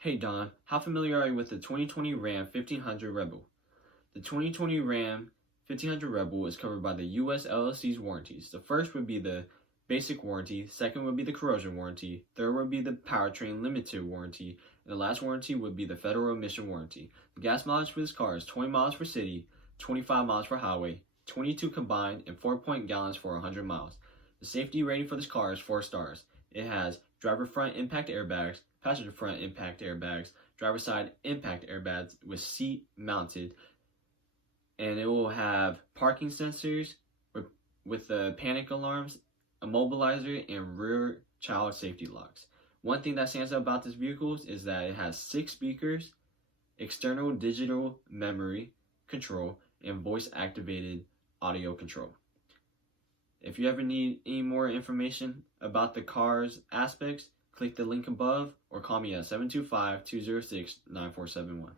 Hey Don, how familiar are you with the 2020 Ram 1500 Rebel? The 2020 Ram 1500 Rebel is covered by the US LLC's warranties. The first would be the basic warranty, second would be the corrosion warranty, third would be the powertrain limited warranty, and the last warranty would be the federal emission warranty. The gas mileage for this car is 20 miles for city, 25 miles for highway, 22 combined, and 4 gallons for 100 miles. The safety rating for this car is 4 stars. It has driver front impact airbags, passenger front impact airbags, driver side impact airbags with seat mounted, and it will have parking sensors with the panic alarms, immobilizer, and rear child safety locks. One thing that stands out about this vehicle is that it has 6 speakers, external digital memory control, and voice activated audio control. If you ever need any more information about the car's aspects, click the link above or call me at 725-206-9471.